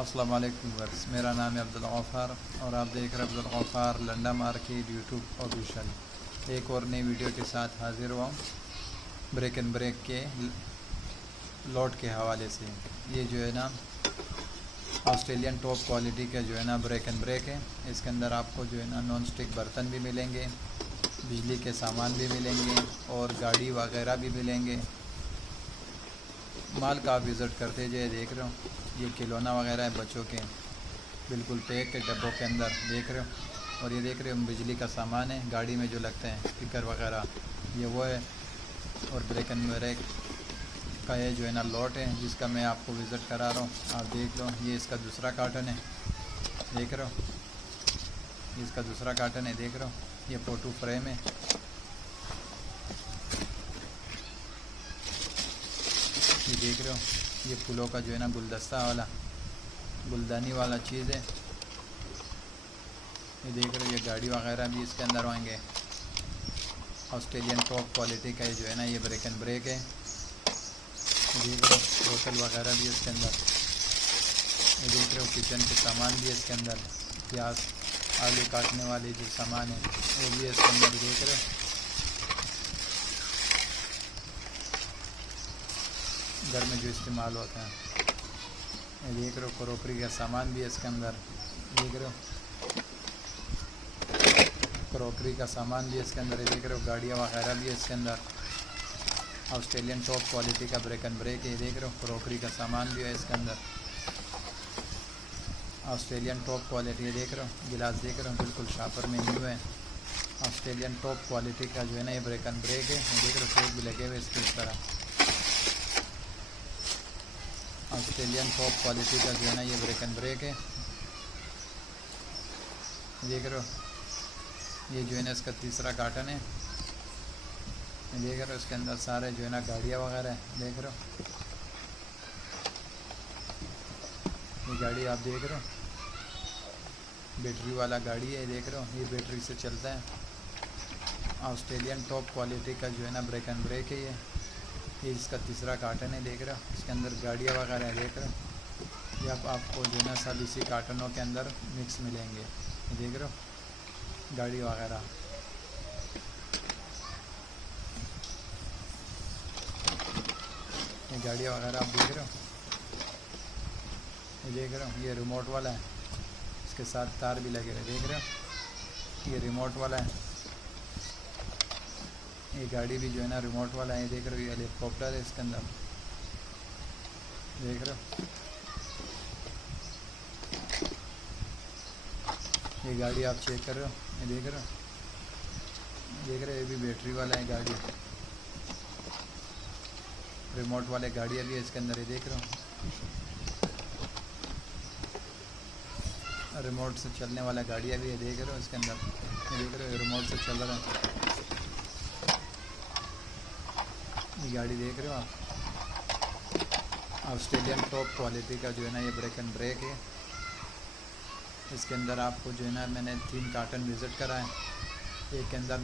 अस्सलाम वालेकुम वर्स, मेरा नाम है अब्दुल गफ़ार और आप देख रहे हैं Abdul Gaffar Landa market YouTube official. एक और नई वीडियो के साथ हाज़िर हुआ ब्रेक एंड ब्रेक के लोड के हवाले से। ये जो है ना ऑस्ट्रेलियन टॉप क्वालिटी का जो है ना ब्रेक एंड ब्रेक है। इसके अंदर आपको जो है ना नॉन स्टिक बर्तन भी मिलेंगे, बिजली के सामान भी मिलेंगे और गाड़ी वगैरह भी मिलेंगे। माल का आप विज़िट करते जाए। देख रहे हो ये खिलौना वगैरह है बच्चों के, बिल्कुल पैक के डब्बों के अंदर देख रहे हो। और ये देख रहे हो बिजली का सामान है, गाड़ी में जो लगते हैं स्पीकर वगैरह, ये वो है। और ब्रेक एंड ब्रेक का ये जो है ना लॉट है जिसका मैं आपको विज़िट करा रहा हूँ। आप देख लो, ये इसका दूसरा कार्टन है, देख रहे हो इसका दूसरा कार्टन है, देख रहे हो। ये फोटो फ्रेम है, ये देख रहे हो। ये फूलों का जो है ना गुलदस्ता वाला गुलदानी वाला चीज़ है, ये देख रहे हो। ये गाड़ी वगैरह भी इसके अंदर होंगे। ऑस्ट्रेलियन टॉप क्वालिटी का ये जो है ना ये ब्रेक एंड ब्रेक है, देख रहे हो। बोतल वगैरह भी इसके अंदर, ये देख रहे हो। किचन के सामान भी है इसके अंदर, प्याज आलू काटने वाले जो सामान है वो भी है इसके अंदर, देख रहे हो। घर में जो इस्तेमाल होता है, ये देख रहे हो। क्रॉकरी का सामान भी है इसके अंदर, देख रहे हो। क्रॉकरी का सामान भी है इसके अंदर, ये देख रहे हो। गाड़ियाँ वगैरह भी है इसके अंदर। ऑस्ट्रेलियन टॉप क्वालिटी का ब्रेक एंड ब्रेक है, देख रहे हो। क्रॉकरी का सामान भी है इसके अंदर, ऑस्ट्रेलियन टॉप क्वालिटी है, देख रहे हो। गिलास देख रहे हो, बिल्कुल शापर में न्यू है। ऑस्ट्रेलियन टॉप क्वालिटी का जो है ना ये ब्रेक एंड ब्रेक है, देख रहे हो। शेक भी लगे हुए इसके इस तरह। ऑस्ट्रेलियन टॉप क्वालिटी का जो है ना ये ब्रेक एंड ब्रेक है, देख रहे हो। ये जो है ना इसका तीसरा कार्टन है, देख रहे हो। इसके अंदर सारे जो है ना गाड़ियाँ वगैरह है, देख रहे हो। ये गाड़ी आप देख रहे हो, बैटरी वाला गाड़ी है, देख रहे हो। ये बैटरी से चलता है। ऑस्ट्रेलियन टॉप क्वालिटी का जो है ना ब्रेक एंड ब्रेक है ये इसका तीसरा कार्टन है, देख रहे हो। इसके अंदर गाड़ियाँ वगैरह है, देख रहे हो। ये आपको जो है ना सब इसी कार्टनों के अंदर मिक्स मिलेंगे, देख रहे हो। गाड़ी वगैरह, ये गाड़ियाँ वगैरह आप देख रहे हो, ये देख रहे हो। ये रिमोट वाला है, इसके साथ तार भी लगे हुए, देख रहे हो। ये रिमोट वाला है। ये गाड़ी भी जो है ना रिमोट वाला है, देख रहे हो। ये हेलीकॉप्टर है इसके अंदर, देख रहे हो। ये गाड़ी आप चेक कर रहे हो, ये देख रहे हो, देख रहे हो। ये भी बैटरी वाला है गाड़ी, रिमोट वाले गाड़ियाँ भी है इसके अंदर, ये देख रहे हो। रिमोट से चलने वाला गाड़ियाँ भी है, देख रहे हो इसके अंदर, ये देख रहे हो। रिमोट से चल रहा है ये गाड़ी, देख रहे हो आप। ऑस्ट्रेलियन टॉप क्वालिटी का जो है ना ये ब्रेक एंड ब्रेक है। इसके अंदर आपको जो है ना मैंने 3 कार्टन विज़िट करा है। एक के अंदर